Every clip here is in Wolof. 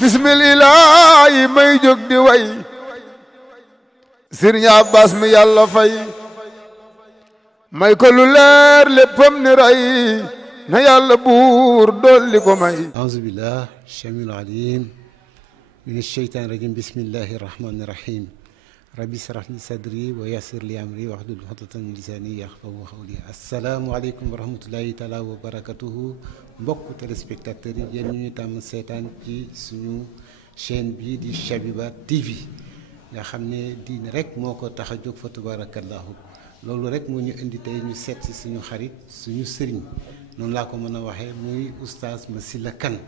bismillaahi may jóg di way Sëriñ Abbas mi yàlla fay may ko lu leer léppam ni ray na yàlla buur dolli ko may auzu billah samiul alim min ash-shaytaan rajim bismillahi rahmani rahim rabbi israh li sadri wa yassir li amri wahlul uqdatan min lisani yafqahu qawli assalaamu aleykum wa rahmatullahi taala wa barakatuhu mbokk téléspectateurs yi yéen ñu tàmm seetaan ci suñu chaîne bii di Chabiba TV nga xam ne diine rek moo ko tax a jóg fa tabarakallahu loolu rek moo ñu indi tey ñu seet si suñu xarit suñu sëriñ noonu laa ko mën a waxee muy oustaz Massila Kane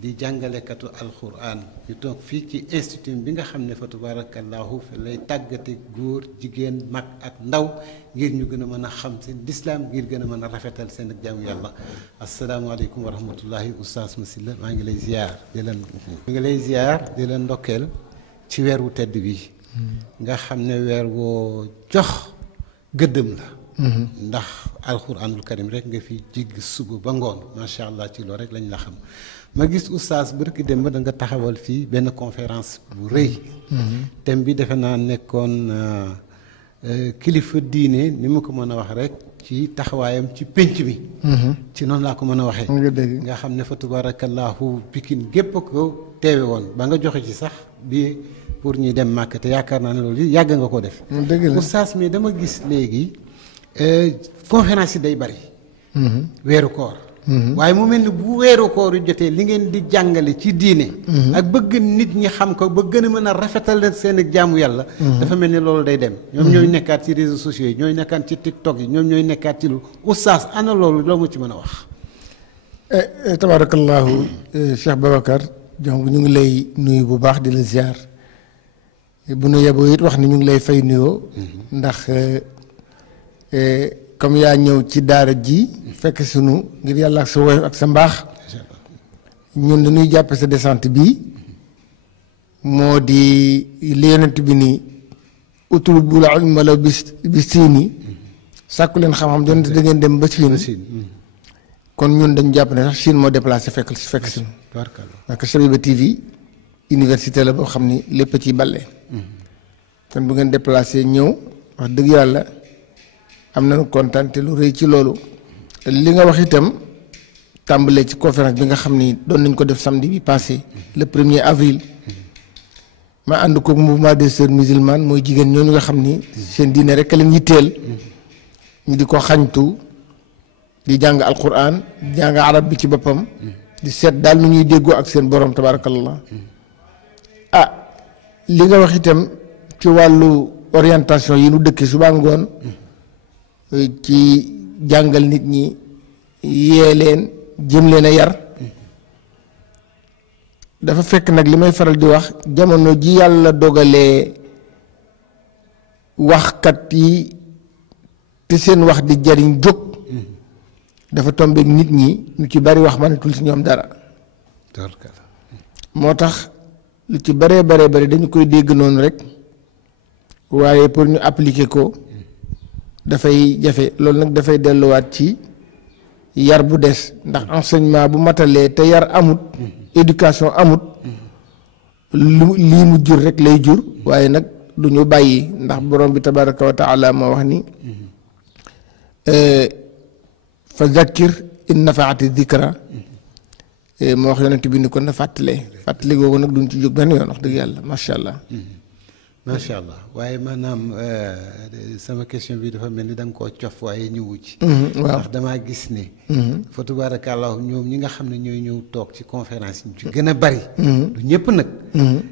di jàngalekatu alquran ñu toog fii ci institut bi nga xam ne fa tabarakallahu fa lay tàggate góor jigéen mag ak ndaw ngir ñu gën a mën a xam seen lislaam ngir gën a mën a rafetal seen ak jaamu yàlla asalaamaaleykum wa rahmatullahi oustaz Massila maa ngi lay ziar di leen ndokkeel ci weer wu tedd bi nga xam ne weer woo jox gëddëm la ndax alquranul karim rek nga fi jégg suba ba ngoon macha allah ci loolu rek lañ la xam ma gis oustaz barki démb da nga taxawal fii benn conférence bu rëy thème bi defe naa nekkoon kilifa diine ni ma ko mën a wax rek ci taxawaayam ci pénc mi ci noonu laa ko mën a waxee nga xam ne fa tabarakallahu Pikine gépp ko teewe woon ba nga joxe ci sax bi pour ñuy dem màkk te yaakaar naa ne loolu yàgg nga ko def oustaz mais dama gis léegi conférence yi day bari weeru koor waaye mu mel ni bu weeru koor yu jotee li ngeen di jàngale ci diine ak bëgg nit ñi xam ko ba gën a mën a rafetal seen jaamu yàlla dafa mel ni loolu day dem ñoom ñooy nekkaat ci réseaux sociaux yi ñooy nekkaat ci TikTok yi ñoom ñooy nekkaat ci lu oustaz ana loolu loo mu ci mën a wax tabarakallahu Cheikh Babacar donc ñu ngi lay nuyu bu baax di la ziar bu nu yeboo it wax ni ñu ngi lay fay nuyoo ndax comme yaa ñëw ci daara ji fekk sunu ngir yàlla ak sa woyof ak sa mbaax ñun dañuy jàppe sa descente bi moo di li yonent bi ni utlubul ilma walaw bi siini sàkku leen xam-xam donte da ngeen dem ba Siin kon ñun dañu jàpp ne sax Chine moo déplacé fekk Siin parce que Chabiba TV université la boo xam ni lépp ci balle kon bu ngeen déplacé ñëw wax dëgg yàlla am nañu kontaan te lu rëy ci loolu li nga wax itam tàmbalee ci conférence bi nga xam ni doon nañ ko def samedi bi passé le 1er avril ma ànd koog mouvement des sœurs musulmanes mooy jigéen ñooñu nga xam ni seen diine rek a leen yitteel ñu di ko xañtu di jàng alquran di jàng arab bi ci boppam di seet daal nu ñuy déggoo ak seen borom tabarakallah li nga wax itam ci wàllu orientation yi nu dëkkee suba ngoon ci jàngal nit ñi yee leen jëm leen a yar dafa fekk nag li may faral di wax jamono ji yàlla dogalee waxkat yi te seen wax di jariñ jóg dafa tombeek nit ñi ñu ci bari wax mënatul ci ñoom dara moo tax lu ci baree bari dañu koy dégg noonu rek waaye pour ñu appliquer ko dafay jafe loolu nag dafay delluwaat ci yar bu des ndax enseignement bu matalee te yar amut éducation amut lii mu jur rek lay jur waaye nag du ñu bàyyi ndax borom bi tabaraka wa taala moo wax ni fa zakkir in nafaati dikra moo wax yonent bi ni ko na fàttali googu nag duñ ci jóg benn yoon wax dëgg yàlla macha allah macha allah waaye maanaam sama question bi dafa mel ni da nga koo cof waaye ñëwu ci ndax damaa gis ne fa tabarakallahu ñoom ñi nga xam ne ñooy ñëw toog ci conférence yi ñu ci gën a bari du ñëpp nag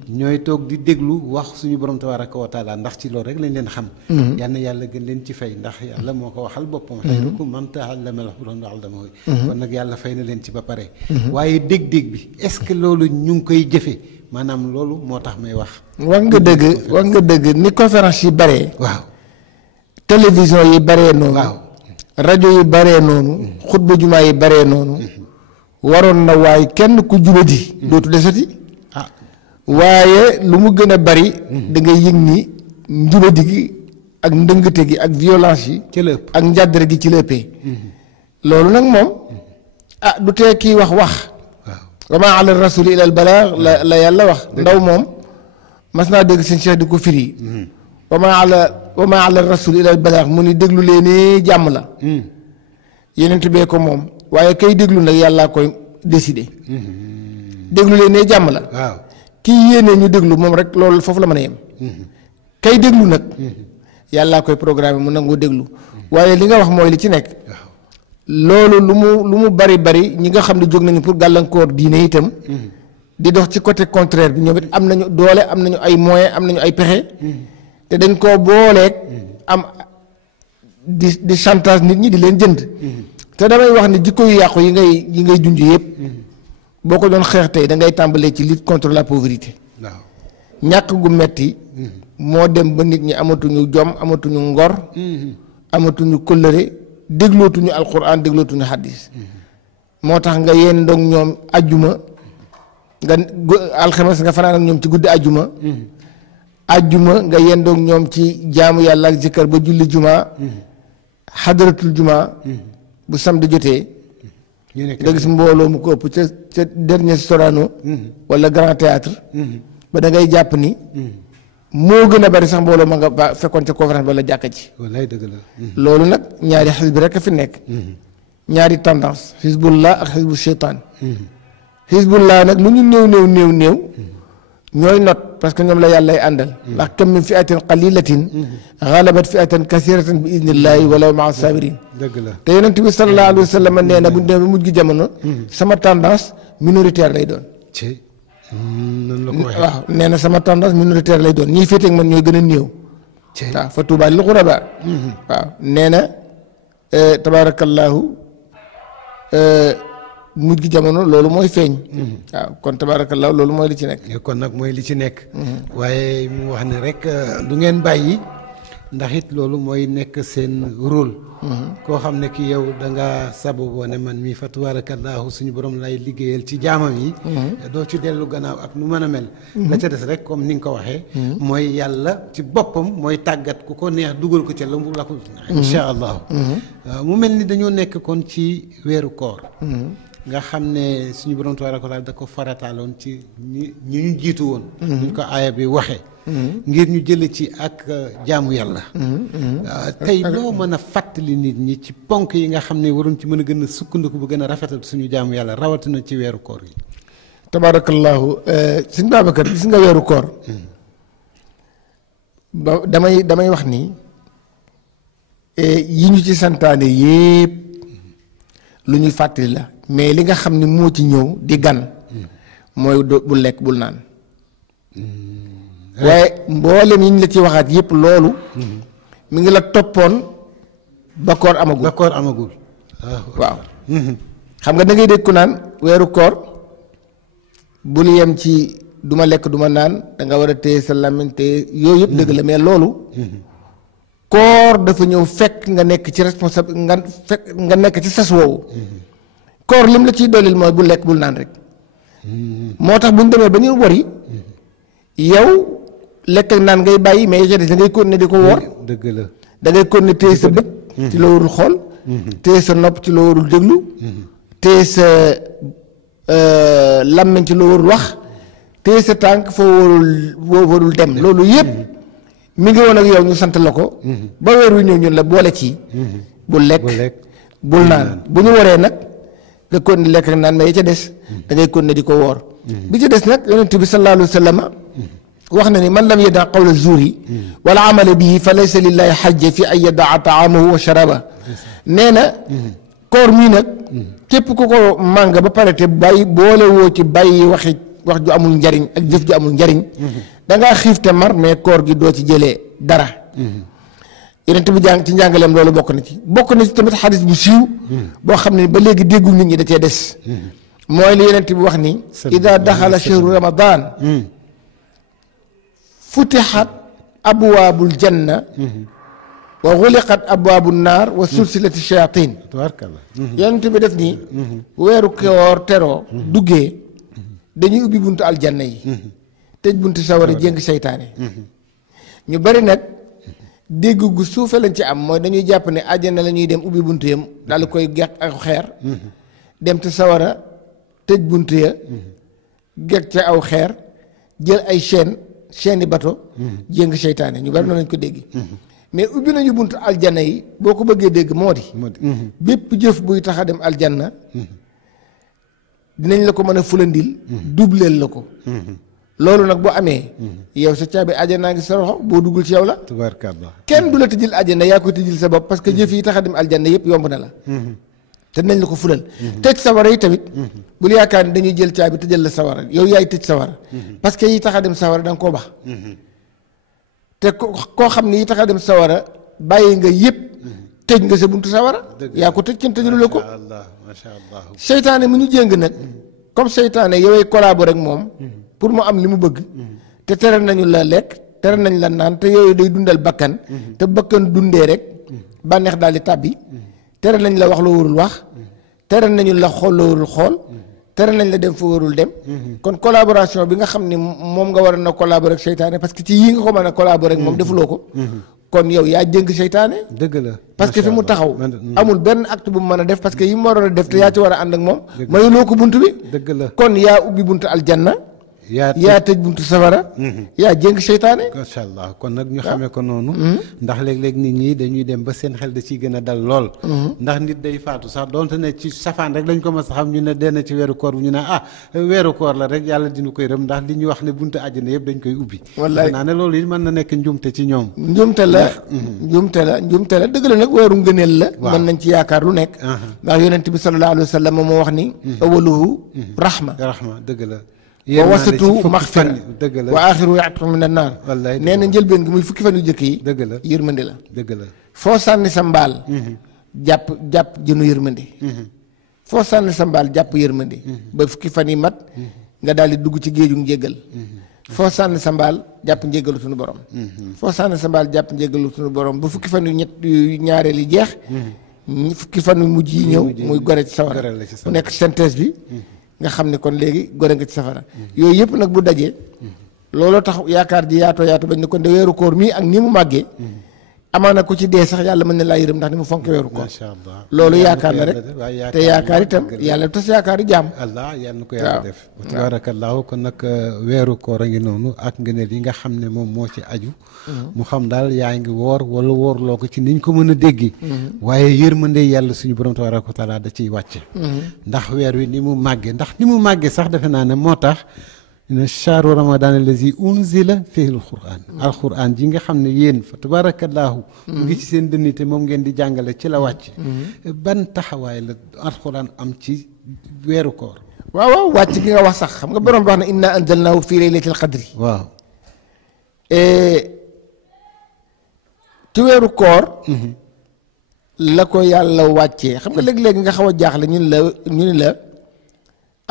ñooy toog di déglu wax suñu borom tabaraka wa taala ndax ci loolu rek lañ leen xam yal na yàlla gën leen ci fay ndax yàlla moo ko waxal boppam xayrukum man ta'allama al-Qur'ana wa 'allamahu kon nag yàlla fay na leen ci ba pare waaye dégg-dégg bi est-ce que loolu ñu ngi koy jëfe maanaam loolu moo tax may wax wax nga dëgg ni conférence yi baree waaw télévision yi baree noonu waaw rajo yi baree noonu xutba jumaa yi baree noonu waroon na waaye kenn ku jubadi dootu desati waaye lu mu gën a bari da ngay yëg ni njubadi gi ak ndëngate gi ak violence yi ci la ëpp ak njàddare gi ci la ëppee loolu nag moom du tee kii wax wa maa ala rasuli ila al balaag la yàlla wax ndaw moom mas naa dégg seen cheikh di ko firi wa maa ala rasuli ila al balaag mu ni déglu leen jàmm la yenent bee ko moom waaye kay déglu nag yàllaa koy décider déglu leen jàmm la waaw kii yéene ñu déglu moom rek loolu foofu la mën a yem kay déglu nag yàllaa koy programme mu nangoo déglu waaye li nga wax mooy li ci nekk loolu lu mu bari ñi nga xam ne jóg nañu pour gàllankoor diine itam di dox ci côté contraire bi ñoom it am nañu doole am nañu ay moyens am nañu ay pexe te dañ koo booleeg am di chantage nit ñi di leen jënd te damay wax ne jikko yu yàqu yi ngay junj yëpp boo ko doon xeex tey da ngay tàmbalee ci lutte contre la pauvreté waaw ñàkk gu metti moo dem ba nit ñi amatuñu jom amatuñu ngor amatuñu kóllëre déglootuñu alquran déglootuñu xaddis moo tax nga yéen ndoog ñoom ajjuma nga alxames nga fanaan ak ñoom ci guddi ajjuma nga yéen ndoog ñoom ci jaamu yàlla ak zikkar ba julli juma xadaratul juma bu samedi jotee nga gis mbooloo mu ko ëpp ca dernier Sorano wala Grand Théâtre ba da ngay jàpp ni moo gën a bari sax mbooloo ma nga ba fekkoon ca conférence wala jàkka ji wallaay dëgg la loolu nag ñaari xisbi rek a fi nekk ñaari tendance xisbullah ak xisbu sheytaan xisbullah nag lu ñu néew ñooy not parce que ñoom la yàllay àndal ndax kam min fiatin qalilatin galabat fiatan kasiratan bi idnillahi walaw maa sabirin dëgg la te yonent bi sallallahu alayhi wa sallam nee na bu ñu demee ba mujj gi jamono sama tendance minoritaire lay doon noonu la ko waxee waaw nee na sama tendance minoritaire lay doon ñiy féeteeg man ñooy gën a néew waaw fa tuubaa lil xuraba waaw nee na tabarakallahu mujj gi jamono loolu mooy feeñ waaw kon tabarakallahu loolu mooy li ci nekk kon nag mooy li ci nekk waaye mu wax ne rek du ngeen bàyyi ndax it loolu mooy nekk seen rôle koo xam ne ki yow da nga sababoo ne man mii fa tabarakallahu suñu borom lay liggéeyal ci jaamam yi doo ci dellu gannaaw ak nu mën a mel la ca des rek comme ni nga ko waxee mooy yàlla ci boppam mooy tàggat ku ko neex dugal ko ca la mu la ko insha allahu mu mel ni dañoo nekk kon ci weeru koor nga xam ne suñu borom tabaaraka wa taala da ko farataaloon ci ñi ñu jiitu woon ñu ko aaya bi waxee ngir ñu jële ci ak jaamu yàlla tey loo mën a fàttali nit ñi ci ponk yi nga xam ne waroon ci mën a gën a sukkandiku bu gën a rafetal suñu jaamu yàlla rawatina ci weeru koor yi tabarakallahu sëñ Babacar gis nga weeru koor ba damay wax ni yi ñu ci santaane yépp lu ñuy fàttali la mais li nga xam ne moo ci ñëw di gan mooy bul lekk bul naan waaye mboolem yi ñu la ci waxaat yépp loolu mi ngi la toppoon ba koor amagul waaw xam nga da ngay dégg ku naan weeru koor bul yem ci duma lekk duma naan da nga war a téye sa làmmiñ téye yooyu yëpp dëgg la mais loolu koor dafa ñëw fekk nga nekk ci responsable nga nekk ci sas woowu koor lim la ciy dollil mooy bu lekk bul naan rek moo tax bu ñu demee ba ñu wari yow lekk ak naan ngay bàyyi mais yéen da ngay continuer di ko woor dëgg la da ngay continuer téye sa bët ci loo warul xool téye sa nopp ci loo warul déglu téye sa làmmiñ ci loo warul wax téye sa tànk foo warul dem loolu yépp mi ngi woon ak yow ñu sant la ko ba weer wi ñëw ñun la boole ci bul lekk bul naan bu ñu waree nag nga continuer lekk ak naan mais yi ca des da ngay continuer di ko woor bi ca des nag yonent bi sallallahu alayhi wa sallam wax na ni man lam yada qawla zuuri wala amala bii fa laysa lillahi xajja fi an yadaa taamahu wa sharaba nee na koor mii nag képp ku ko màng ba pare te bàyyi boole woo ci bàyyi wax ju amul njariñ ak jëf ju amul njariñ da ngaa xiif te mar mais koor gi doo ci jëlee dara yonent bi jàng ci njàngaleem loolu bokk na ci tamit xadis bu siiw boo xam ne ba léegi déggu nit ñi da cee des mooy li yonent bi wax ni ida daxala chahru ramadan futixat abwaabul janna wa xuliqat abwaabu naar wa sulsilati shayatin yonent bi def nii weeru koor teroo duggee dañuy ubbi buntu aljanna yi tëj buntu sawara jéng seytaane ñu bari nag dégg gu suufe lañ ci am mooy dañuy jàpp ne àjjana la ñuy dem ubbi buntu yam daal koy geq ak xeer dem te sawara tëj bunt ya geg ca aw xeer jël ay chaîne yi bato jéng seytaane ñu bari noonu lañ ko dégg mais ubbi nañu buntu aljanna yi boo ko bëggee dégg moo di bépp jëf buy tax a dem aljanna dinañ la ko mën a fulandil dubleel la ko loolu nag boo amee yow sa caabi àjjanaa ngi sa loxo boo duggul ci yow la tubaarkalla kenn du la tëjil àjjana yaa koy tëjil sa bopp parce que jëf yi tax a dem aljanna yëpp yomb na la te dinañ la ko fulal tëj sawara yi tamit bul yaakaar ni dañuy jël caabi tëjal la sawara yow yaay tëj sawara parce que yi tax a dem sawara da nga koo bax te koo xam ne yi tax a dem sawara bàyyi nga yëpp tëj nga sa buntu sawara yaa ko tëj kenn tëjalu la ko macha allah seytaane mu ñu jéng nag comme seytaane yoway collaborer ak moom pour mu am li mu bëgg te tere nañu la lekk tere nañ la naan te yooyu day dundal bakkan te bakkan dundee rek bànneex daal di tàbbi tere nañ la wax loo warul wax tere nañu la xool loo warul xool tere nañ la dem fa warul dem kon collaboration bi nga xam ni moom nga war a na collaborer ak seytaane parce que ci yii nga ko mën a collaborer ak moom defuloo ko kon yow yaa jëng seytaane dëgg la parce que fi mu taxaw amul benn acte bu mu mën a def parce que yi mu waroon a def te yaa ci war a ànd ak moom mayuloo ko bunt bi dëgg la kon yaa ubbi buntu aljanna yaa tëj buntu safara yaa jéng seytaane macha allah kon nag ñu xamee ko noonu ndax léeg-léeg nit ñi dañuy dem ba seen xel da ciy gën a dal lool ndax nit day faatu sax donte ne ci safaan rek lañ ko mas a xam ñu ne dee na ci weeru koor bu ñu ne weeru koor la rek yàlla dina koy rëm ndax li ñu wax ne buntu àjjana yëpp dañ koy ubbi wallaay naa ne loolu it mën na nekk njumte ci ñoom njumte la dëgg la nag weeru ngëneel la mën nañ ci yaakaar lu nekk ndax yonent bi sallallahu alayhi wa sallam moo wax ni awaluhu rahma dëgg la wa wasatu maxfira dëgg la wa axiru yaatu min an naar nee na njëlbeen gi muy fukki fan yu jëkk yi dëgg la yërmande la dëgg la foo sànni sa mbaal jàpp jënu yërmande foo sànni sa mbaal jàpp yërmande ba fukki fan yi mat nga daal di dugg ci géeju njéggal foo sànni sa mbaal jàpp njéggalu suñu borom foo sànni sa mbaal jàpp njéggalu suñu borom ba fukki fan yu ñaareel yi jeex fukki fan yu mujj yi ñëw muy gore ci sawara mu nekk synthèse bi nga xam ne kon léegi gore nga ci safara yooyu yëpp nag bu dajee looloo tax yaakaar ji yaatoo bañ ne kon de weeru koor mii ak ni mu màggee amaana ku ci dee sax yàlla mën na laa yërëm ndax ni mu fonk weeru koor loolu yaakaar la rek te yaakaar itam yàlla tas yaakaari jaam allah yal na ko yàlla def tabaarakallaahu kon nag weeru koor a ngi noonu ak ngëneel yi nga xam ne moom moo ci aju mu xam daal yaa ngi woor wala woorloo ko ci niñ ko mën a déggi waaye yërmande yàlla suñu borom tabaaraka wa taala da ciy wàcce ndax weer wi ni mu màggee sax defe naa ne moo tax ne shahru ramadan allazi unzila fihi alquran ji nga xam ne yéen fa tabaarakallaahu mu ngi ci seen dënnite moom ngeen di jàngale ci la wàcc ban taxawaay la alquran am ci weeru koor waaw wàcc gi nga wax sax xam nga borom wax na inna anzalnaahu fi laylatil qadri waaw ci weeru koor la ko yàlla wàccee xam nga léegi-léegi nga xaw a jaaxle ñu ni la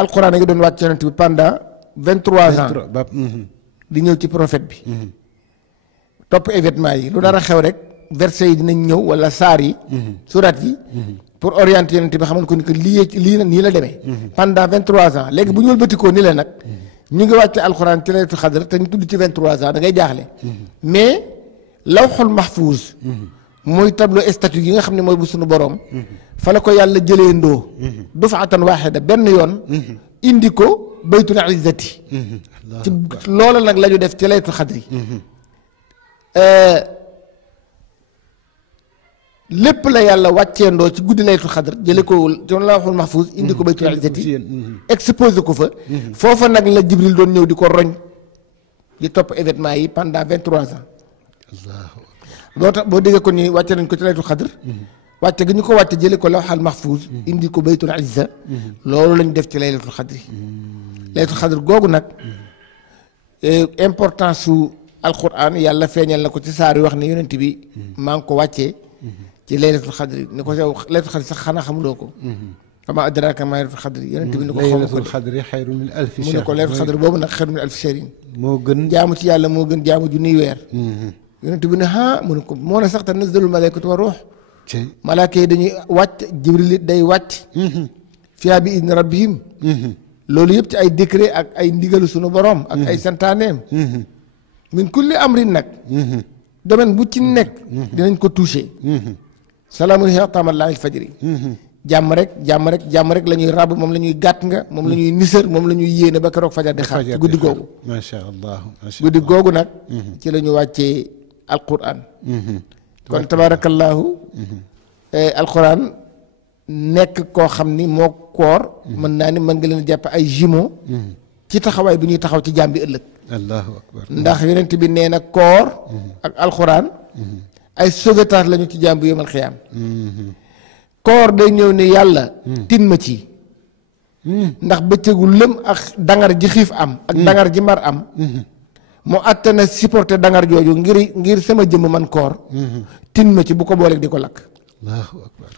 alquran a ngi doon wàcc yonent bi pendant 23 ans di ñëw ci prophète bi topp événement yi lu dara xew rek versets yi dinañ ñëw wala saar yi surat yi pour orienter yonent bi xamal ko ni que lii na nii la demee pendant 23 ans léegi bu ñu wëlbatikoo ni la nag ñu ngi wàcce alxuraan ci laylatul xadr te ñu tudd ci 23 ans da ngay jaaxle mais lawxul mahfuuz mooy tableau statut yi nga xam ne mooy bu suñu borom fa la ko yàlla jëlee ndoo dufatan waaxida benn yoon indi ko baytul izzati ci loola nag la ñu def ci laylatul xadri lépp la yàlla wàcceendoo ci guddi laylatul xadr jële ko ci lawxul mahfuuz indi ko baytul izzati exposé ko fa foofa nag la jibril doon ñëw di ko roñ di topp événement yi pendant 23 ans loo tax boo déggee ko ni wàcce nañ ko ci laylatul xadr wàcce gi ñu ko wàcce jële ko lawxal mahfuuz indi ko baytul izza loolu lañ def ci laylatul xadri laylatul xadr googu nag importance su alquran yàlla feeñal na ko ci saar yi wax ne yonent bi maa ngi ko wàccee ci laylatul xadri ni ko yow laylatul xadri sax xanaa xamuloo ko ama adraka ma laylatul xadri yonent bi ni ko laylatul xadri xayru min alfi shahr mu ne ko laylatul xadri boobu nag xayru min alfi shahrin moo gën jaamu ci yàlla moo gën jaamu junniy weer yonent bi ne mu ne ko moo ne sax tanazzalul malaykatu wa ruux malaaka yi dañuy wàcc jibril day wàcc fiha bi idni rabbihim loolu yëpp ci ay décret ak ay ndigalu sunu borom ak ay santaaneem min kulli amrin nag domaine bu ci nekk dinañ ko touché salaamun hiya hattaa matla'il fajri jàmm rek jàmm rek jàmm rek la ñuy ràbb moom la ñuy gàtt nga moom la ñuy nisër moom la ñuy yéene ba keroog fajar di xaar ci guddi googu. macha allah guddi googu nag. ci la ñu wàccee alquran. kon tabarakallahu alquran nekk koo xam ni moo koor. mën naa ni mën nga leen jàpp ay jumeaux. ci taxawaay bi ñuy taxaw ci jaam bi ëllëg. allahu akbar ndax yonent bi nee na koor. ak alquran. ay sauvetage lañu ci jaam bi yomal xiyaam. koor day ñëw ne yàlla. tin ma ci. ndax bëccëgu lëm ak dangar ji xiif am. ak dangar ji mar am. mu àttana supporté dangar jooju ngir sama jëmm man koor. tin ma ci bu ko booleeg di ko lakk. allahu akbar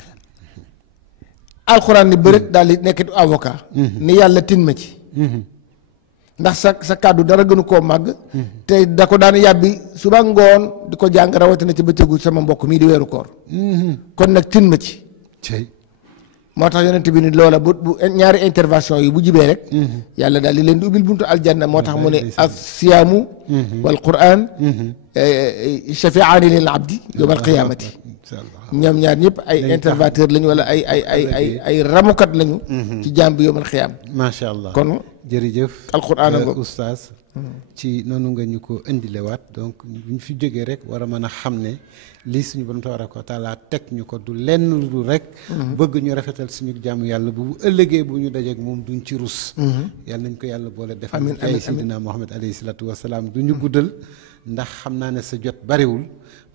alxuraan ni bërët daal di nekk avocat. ni yàlla tin ma ci. ndax sa kàddu dara gënu koo màgg. te da ko daan yàbbi suba ngoon di ko jàng rawatina ci bëccëgu sama mbokk mii di weeru koor. kon nag tin ma ci. moo tax yonent bi ni loola bu ñaari intervention yi bu jibee rek. yàlla daal di leen di ubbil buntu aljanna moo tax mu ne as-siyaamu wal quraan shafiaani lil abdi yawmal qiyaamati. ñoom ñaar ñëpp ay interventeur lañu wala ay ramukat lañu. ci jaam bi yawmal qiyaam. macha allah kon jërëjëf alquraan ngo oustaz ci noonu nga ñu ko indilewaat donc bu ñu fi jógee rek war a mën a xam ne lii suñu borom tabaaraka wa taala teg ñu ko du lenn lu rek. bëgg ñu rafetal suñu jàmm yàlla bu ëllëgee bu ñu dajeeg moom duñ ci rus. yàlla nañ ko yàlla boole defal. amiin ay sidina Muhammad alayhi salaatu wa salaam du ñu guddal ndax xam naa ne sa jot bariwul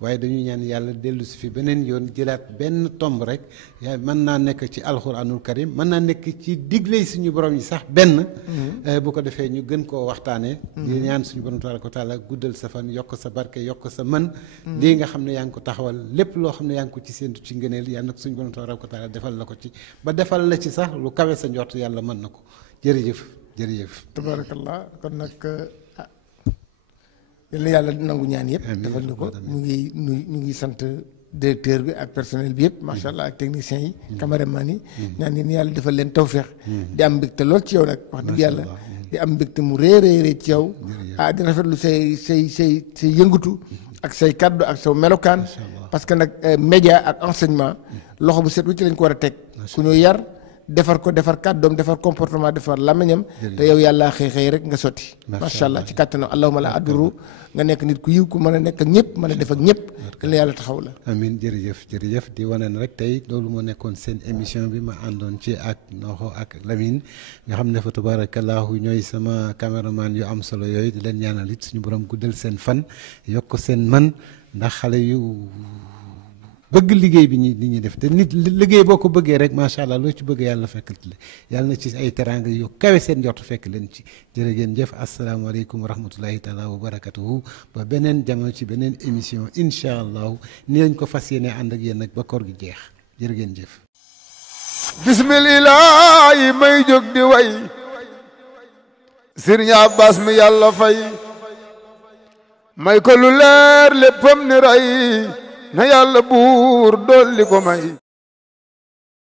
waaye dañuy ñaan yàlla dellu si fi beneen yoon jëlaat benn tomb rek yaa mën naa nekk ci alxuraanul karim mën naa nekk ci digley suñu borom yi sax benn. bu ko defee ñu gën koo waxtaanee. di ñaan suñu borom tabaaraka wa taala guddal sa fan yokk sa barke yokk sa mën. lii nga xam ne yaa ngi ko taxawal lépp loo xam ne yaa ngi ko ci séentu ci ngëneel yàlla nag suñu borom tabaaraka wa taala defal la ko ci ba defal la ci sax lu kawe sa njort yàlla mën na ko jërëjëf jërëjëf. tabaarakallah kon nag yal na yàlla nangu ñaan yëpp. defal ñu ko ñu ngi sant directeur bi ak personnel bi yëpp macha allah ak techniciens yi. caméraman yi. ñaan ni yàlla defal leen tawféex. di am mbégte lool ci yow nag wax dëgg yàlla. di am mbégte mu réeréeré ci yow. di rafetlu say yëngatu. ak say kaddu ak sa melokaan. parce que nag média ak enseignement. loxo bu set wu ci lañ ko war a teg. ku ñu yar. defar ko defar kàddoom defar comportement defar làmmiñam te yow yàlla xëy rek nga sotti macha allah ci kàttanu allahumma la aduru nga nekk nit ku yiw ku mën a nekk ak ñëpp mën a def ak ñëpp la yàlla taxaw la amiin jërëjëf di wane ne rek tey loolu moo nekkoon seen émission bi ma àndoon ci ak Noxo ak Lamine nga xam ne fa tabarakallahu ñooy sama caméraman yu am solo yooyu di leen ñaanal it suñu borom guddal seen fan yokk seen man ndax xale yu bëgg liggéey bi nit ñi def te nit liggéey boo ko bëggee rek macha allah loo ci bëgg yàlla fekk yàlla na ci ay teraanga yu kawe seen njort fekk leen ci jërë ngeen jëf asalaamaaleykum wa rahmatullahi taala wa barakatuhu ba beneen jamono ci beneen émission incha allahu ni lañ ko fas yéene ànd ak yéen nag ba koor gi jeex jërë ngeen jëf bismillah yi may jóg di way Sëriñ Abbas mi yàlla fay may ko lu leer léppam ni ray na yàlla buur dolli ko may